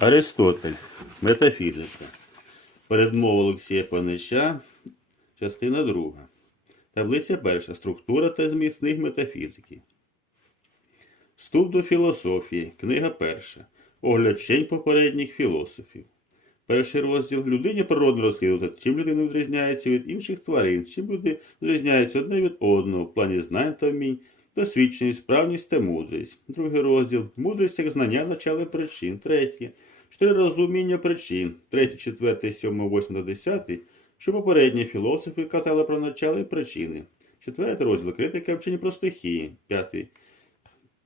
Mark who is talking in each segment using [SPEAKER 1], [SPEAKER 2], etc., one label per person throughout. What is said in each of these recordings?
[SPEAKER 1] Аристотель. Метафізика. Передмова Олексія Панича. Частина друга. Таблиця перша. Структура та зміст книг метафізики. Вступ до філософії. Книга перша. Огляд вчень попередніх філософів. Перший розділ людині природно розслідувати, чим людина відрізняється від інших тварин, чим люди відрізняються одне від одного в плані знань та вмінь, досвідченість, справність та мудрість. Другий розділ мудрість як знання начала причин. Третє. Чотири розуміння причин. Третє, четверте, сьоме, восьме та десяте, що попередні філософи казали про начало і причини. Четвертий розділ критика вчення про стихії. П'ятий.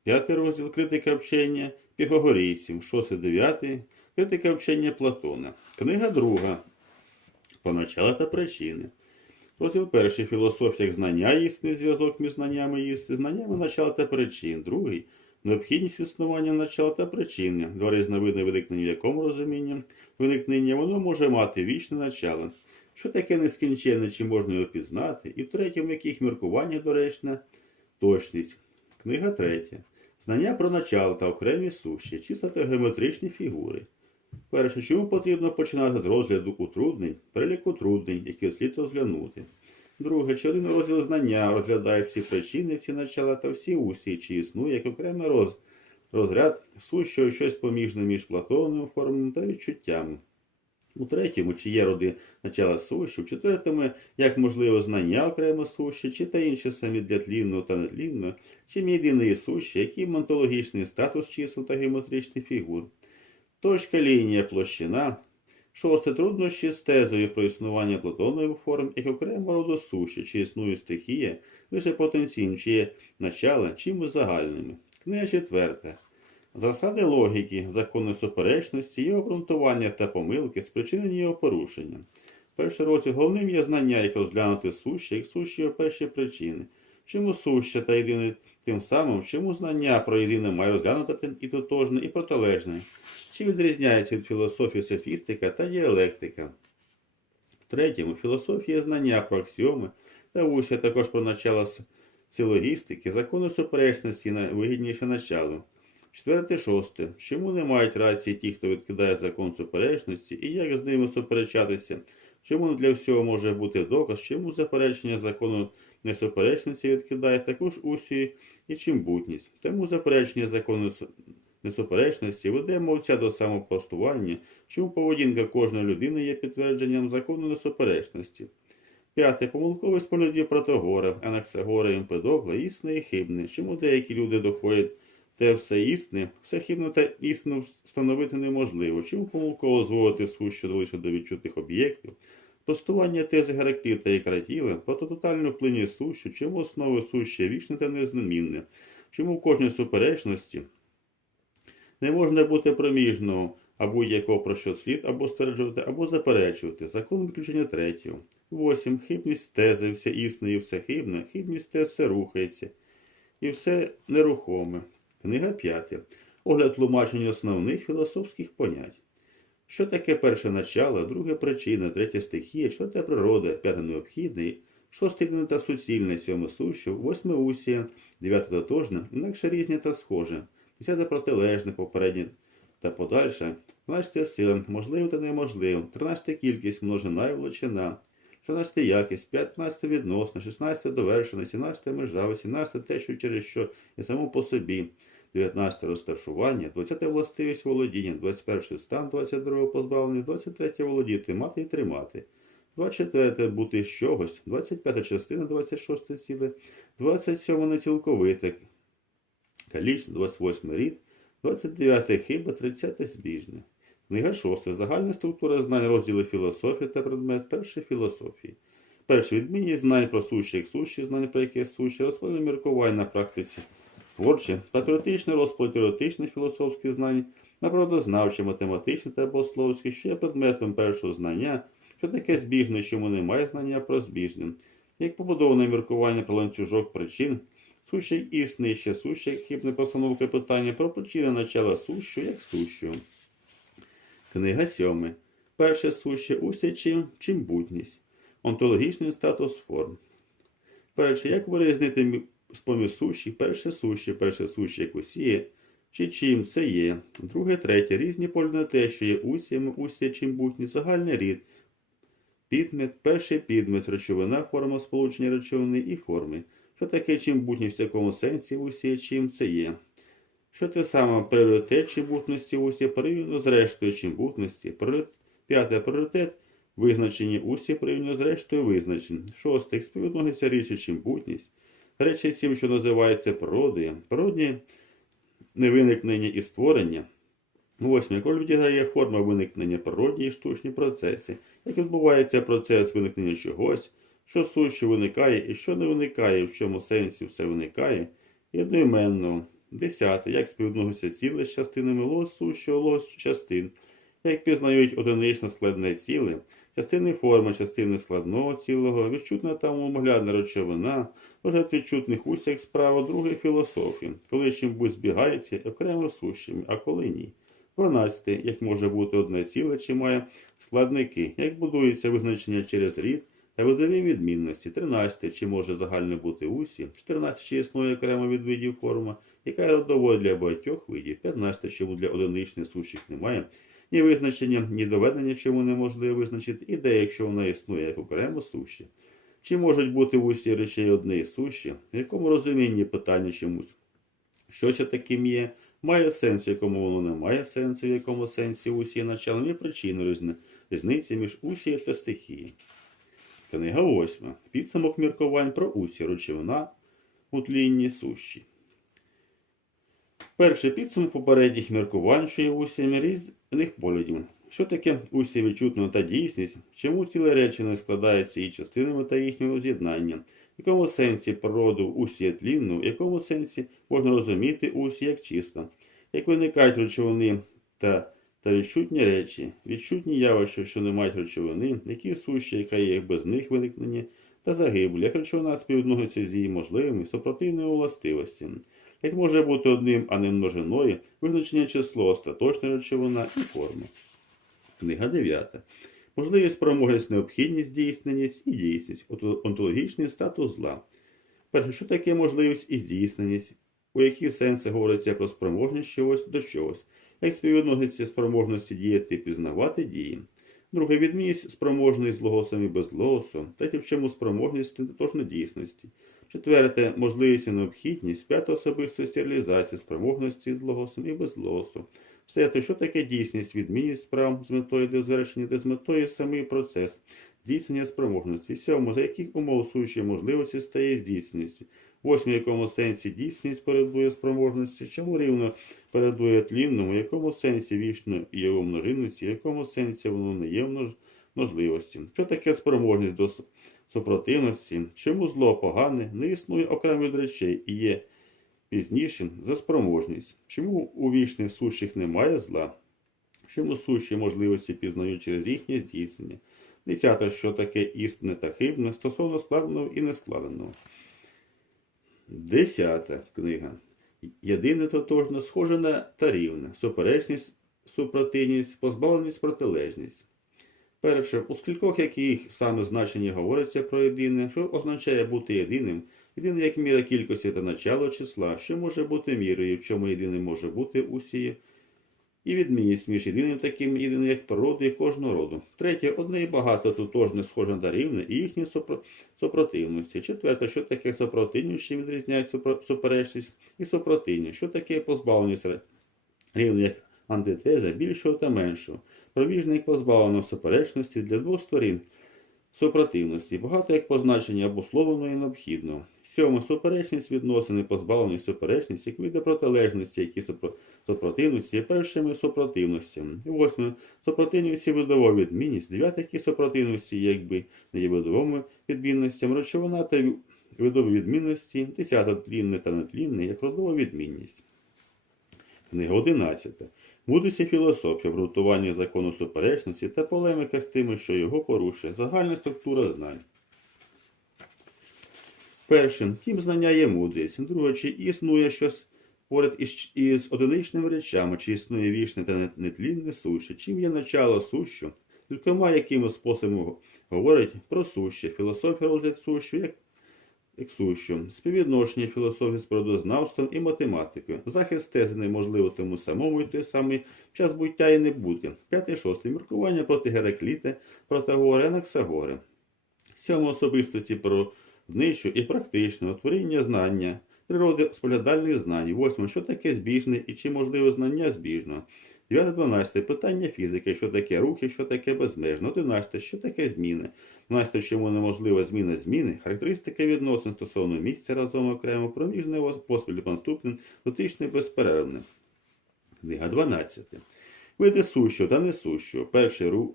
[SPEAKER 1] П'ятий розділ критика вчення піфагорійців. Шостий, дев'ятий. Критика вчення Платона. Книга друга. Поначала та причини. Розділ перший філософія як знання істини, зв'язок між знаннями істини, знаннями начала та причин. Другий необхідність існування начала та причини. Два різновидне виникнення в якому розумінні виникнення воно може мати вічне начало. Що таке нескінченне, чи можна його пізнати? І в третьому, яких міркування доречна точність. Книга третя. Знання про начало та окремі суші, числа та геометричні фігури. Перше, чому потрібно починати з розгляду утруднень, перелік утруднень, які слід розглянути. Друге, чи один розділ знання розглядає всі причини, всі начала та всі усі, чи існує як окремий роз, розряд сущого щось поміжне між Платоновим формами та відчуттями. У третьому, чи є роди начала суші, в четвертому, як можливо знання окремо суші, чи та інші самі для тлінного та нетлінного, чим єдиний суші, який монтологічний статус чисел та геометричних фігур. Точка, лінія, площина. Шосте труднощі з тезою про існування Платонових форм як окремо роду суші, чи існує стихія, лише потенційні, чи є начала чимось загальними. Книга четверта. Засади логіки, закони суперечності, її обґрунтування та помилки, спричинені його порушенням. Перший розділ головним є знання, як розглянути суші, як суші його перші причини. Чому суще та єдине тим самим, чому знання про єдине має розглянути і тотожне, і протилежне. Чи відрізняється від філософії софістика та діалектика? В-третьому, філософія знання про аксіоми та вуще також про начало силогістики, закони суперечності вигідніше начало. Четверте, шосте. Чому не мають рації ті, хто відкидає закон суперечності, і як з ними суперечатися? Чому для всього може бути доказ, чому заперечення закону несуперечності відкидає також усі і чимбутність? Тому заперечення закону несуперечності веде мовця до самопростування, чому поведінка кожної людини є підтвердженням закону несуперечності. П'яте. Помилковість поглядів Протагора, Анаксагора і Емпедокла існе і хибне, чому деякі люди доходять те все існе, все хибне та істину встановити неможливо, чому помилково зводити сущу лише до відчутих об'єктів, Постування тези Геракліта і Кратіла про тотальну вплині сущу, чому основи сущі вічне та незмінне, чому в кожній суперечності не можна бути проміжного, а будь-якого про що слід або стверджувати, або заперечувати. Закон виключення третього. 8. Хибність тези, все існе і все хибне, хибність тез все рухається. І все нерухоме. Книга 5. Огляд тлумачення основних філософських понять. Що таке перше начало, друге причина, третя стихія, четверта природа, п'яте необхідне, шосте єдине та суцільне, сьоме суще, восьме усія, дев'яте тотожне, інакше різне та схоже, десяте протилежне, попереднє та подальше, дванадцяте сила, можливе та неможливе, тринадцяте кількість, множина і величина, 14 якість, 15 відносна, 16 довершена, 17 межа, 18 те, що через що і само по собі, 19 розташування, 20 властивість володіння, 21 стан, 22 позбавлення, 23 володіти, мати і тримати, 24 бути з чогось, 25 частина, 26 ціле, 27 нецілковите, каліч, 28 рід, 29 хиба, 30 збіжне. Книга 6. Загальна структура знань, розділи філософії та предмет першої філософії. Перше відмінність знань про суші як суші, знань про яке суші, розподіл міркувань на практиці творче, патріотичний розподіл теоретичних філософських знань на природознавче, математичне та богословське, що є предметом першого знання, що таке збіжне, чому немає знання про збіжне, як побудоване міркування про ланцюжок причин, суще як існе, ще суще як хибне постановка питання про причини начала сущу як сущу. Книга 7. Перше суще уся чим, будність. Онтологічний статус форм. Перше, як вирізнити з-поміж суші, перше суще, перше суще як усіє, чи чим це є. Друге, третє. Різні на те, що є усіями, усія чим бутні, загальний рід. Підмет, перший підмет, речовина, форма сполучення речовини і форми. Що таке чим бутність в якому сенсі усія, чим це є. Що те саме пріоритет чимбутності усі порівняно з рештою чимбутності. Пріорит- П'яте пріоритет визначені усі порівняно з рештою визначень. Шосте співвідноситься річі чимбутність. Третє сім, що називається природою. Природні невиникнення і створення. Восьме. Роль відіграє форма виникнення природні і штучні процеси. Як відбувається процес виникнення чогось, що сущо виникає і що не виникає, в чому сенсі все виникає, і одноіменно. Десяте. Як співвідносяться ціле з частинами лос сущого лос частин. Як пізнають одиничне складне ціле, частини форми, частини складного цілого, відчутна та умоглядна речовина, розгляд відчутних усіх справа, друге філософії, коли чимбудь збігається окремо сущими, а коли ні. 12. Як може бути одне ціле, чи має складники, як будується визначення через рід та видові відмінності. 13. Чи може загальне бути усі. 14. Чи існує окремо від видів форма, яка є родовою для багатьох видів. 15. Чому для одиничних сущих немає. Ні визначення, ні доведення, чому неможливо визначити, ідея, якщо вона існує як окремо суші. Чи можуть бути в усі речей одне і суші, в якому розумінні питання чомусь? Що це таким є? Має сенс, в якому воно не має сенсу, в якому сенсі усі началом і причини різни- різниці між усі та стихії. Книга 8. Підсумок міркувань про усі речовина у тлінні сущі. Перший підсумок попередніх міркувань, що є усіми різних поглядів. Що таке усі відчутно та дійсність? Чому ціле речення складається і частинами та їхнього з'єднання? В якому сенсі природу усі тлінну, в якому сенсі можна розуміти усі як чисто? Як виникають речовини та, та відчутні речі, відчутні явища, що не мають речовини, які сущі, яка є без них виникнення, та загиблі, як речовина співвідноситься з її можливими супротивними властивостями. Як може бути одним, а не множиною, визначення число, остаточна речовина і форма. Книга 9. Можливість, спроможність, необхідність, здійсненість і дійсність, онтологічний статус зла. Перше, що таке можливість і здійсненість? У яких сенсах говориться про спроможність чогось до чогось? Як співвідноситься спроможності діяти і пізнавати дії? Друге, відмінність спроможність з логосом і без логосу. Третє, в чому спроможність тотожно дійсності. Четверте, можливість і необхідність. П'яте, особистості реалізації спроможності з логосом і без логосу. Все, що таке дійсність, відмінність справ з метою до завершення, де з метою самий процес, здійснення спроможності. Сьомо, за яких умов суючої можливості стає здійсністю. Восьме, в якому сенсі дійсність передує спроможності, чому рівно передує тлінному, в якому сенсі вічно є у множинності, в якому сенсі воно не є в множ- можливості. Що таке спроможність до супротивності? Чому зло погане не існує окремо від речей і є пізнішим за спроможність. Чому у вічних сущих немає зла? Чому сущі можливості пізнають через їхнє здійснення? Десяте, що таке істинне та хибне стосовно складеного і нескладеного. Десята книга. Єдине тотожне, схоже на та рівне. Суперечність, супротивність, позбавленість, протилежність. Перше, у скількох яких саме значенні говориться про єдине, що означає бути єдиним, єдине як міра кількості та начало числа, що може бути мірою, в чому єдине може бути усі, і відмінність між єдиним таким єдиним, як природи кожного роду. Третє, одне і багато тотожне схоже на рівне і їхні супро- супротивності. Четверте, що таке супротивність, що відрізняють супро- суперечність і супротивність, що таке позбавленість як антитеза більшого та меншого. Пробіжник позбавлено суперечності для двох сторін супротивності, багато як позначення обусловленого і необхідного. Сьоме суперечність відносини, позбавлені суперечність, як види протилежності, які супро- супротивності є першими супротивностями. Восьме супротивність і видова відмінність. Дев'яте які супротивності, якби не є видовими відмінностями, речовина та видові відмінності. Десяте тлінне та нетлінне, як родова відмінність. Книга 11. Мудрість філософія, обґрунтування закону суперечності та полеміка з тими, що його порушує. Загальна структура знань. Першим, тім знання є мудрість. Друге, чи існує щось поряд із, із одиничними речами, чи існує вічне та нетлінне суще, чим є начало сущу, кількома якими способами говорить про суще. Філософія розгляд сущу як Ексущу, співвідношення філософії з природознавством і математикою. Захист тези неможливо тому самому і той самий час буття і не бути. П'яте. Міркування проти Геракліта, Протагора, Анаксагори. Сьоме особистості про знищу і практичного творіння знання, природи споглядальних знань. Восьме, що таке збіжне і чи можливе знання збіжного. 9, 12. Питання фізики, що таке рухи, що таке безмежно. 11. Що таке зміни. 12. Чому неможлива зміна зміни, характеристики відносин стосовно місця разом окремо, проміжне поспіль наступним, дотичне безперервне. Книга 12. Види сущого та несущого. Перший ру...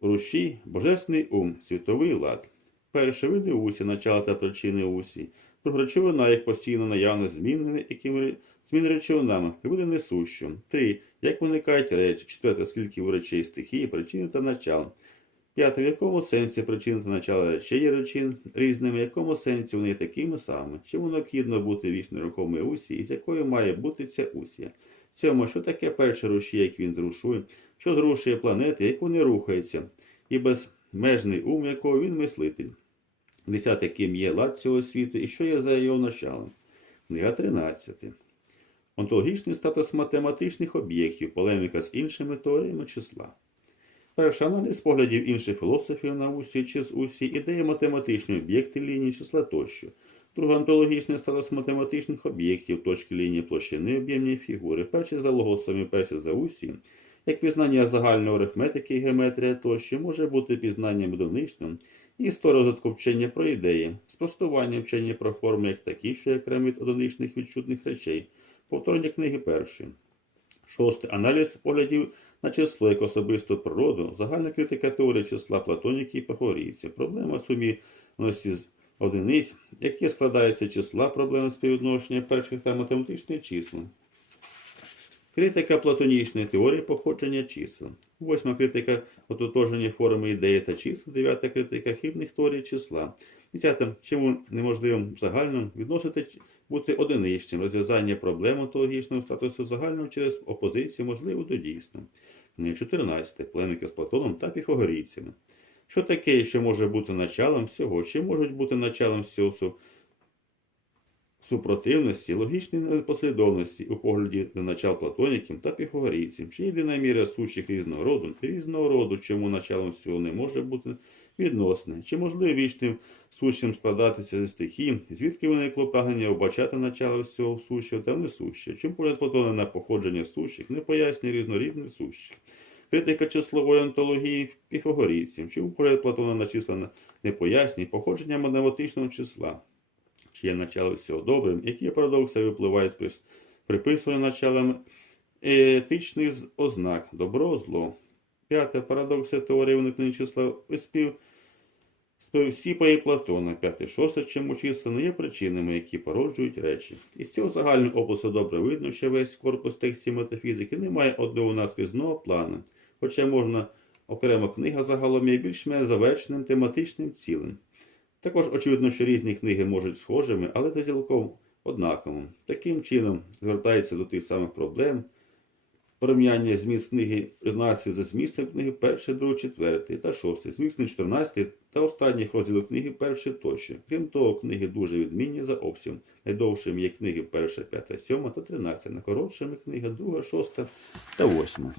[SPEAKER 1] рушій, божественний ум, світовий лад. Перше види усі, начала та причини усі. Друга як постійно наявно змінені, якими зміни речовинами, люди несущо. Три. Як виникають речі. Четверте, скільки у речей стихії, причини та начал. П'яте, в якому сенсі причини та начала речей є причин різними, в якому сенсі вони такими самими, чому необхідно бути вічно рухомою усі, і з якою має бути ця усія. Сьоме, що таке перший рушій, як він зрушує, що зрушує планети, як вони рухаються, і безмежний ум, якого він мислитель. Десяте, ким є лад цього світу і що є за його началом. Книга 13. Онтологічний статус математичних об'єктів, полеміка з іншими теоріями числа. Перший аналіз поглядів інших філософів на усі чи з усі, ідеї математичні об'єкти лінії числа тощо. Друга онтологічний статус математичних об'єктів, точки лінії площини, об'ємні фігури. Перший за логосами, перший за усі. Як пізнання загальної арифметики геометрія тощо може бути пізнанням будівничним, і розвитку вчення про ідеї, спростування вчення про форми як такі, що окремі від одиничних відчутних речей, повторення книги першої. Шосте. Аналіз поглядів на число як особисту природу, загальна критика теорії числа платоніки і пафорійців, проблема сумісності з одиниць, які складаються числа, проблеми співвідношення перших та математичних чисел. Критика платонічної теорії походження чисел. Восьма критика ототоження форми ідеї та чисел. Дев'ята критика хибних теорій числа. Десята. Чому неможливим загальним відносити бути одиничним, розв'язання проблем онтологічного статусу загального через опозицію можливо до дійсного. Книга 14. Племіки з Платоном та піфагорійцями. Що таке, що може бути началом всього? Чи можуть бути началом всього супротивності, логічної непослідовності у погляді на начал платоніків та піфагорійців? Чи єдина міра сущих різного роду, різного роду, чому началом всього не може бути відносне? Чи можливо вічним сущим складатися зі стихій, звідки виникло прагнення обачати начало всього сущого та несущого? Чим погляд Платона на походження сущих не пояснює різнорідних сущих? Критика числової онтології піфагорійців. Чому погляд Платона на числа не- пояснює походження математичного числа? Чи є начало всього добрим? Які парадокси випливають з приписування началам етичних ознак добро, зло? П'яте парадокси теорії виникнення числа спів Співсіпає Платона, п'яте, шосте, чому числа не є причинами, які породжують речі. Із цього загального опису добре видно, що весь корпус текстів метафізики не має одного наскрізного плану, хоча можна окрема книга загалом є більш-менш завершеним тематичним цілим. Також очевидно, що різні книги можуть схожими, але за цілком однаковим. Таким чином звертається до тих самих проблем, порівняння зміст книги 11 за змістом книги 1, 2, 4 та 6, зміст 14 та останніх розділів книги 1 тощо. Крім того, книги дуже відмінні за обсягом. Найдовшими є книги 1, 5, 7 та 13, найкоротшими книги 2, 6 та 8.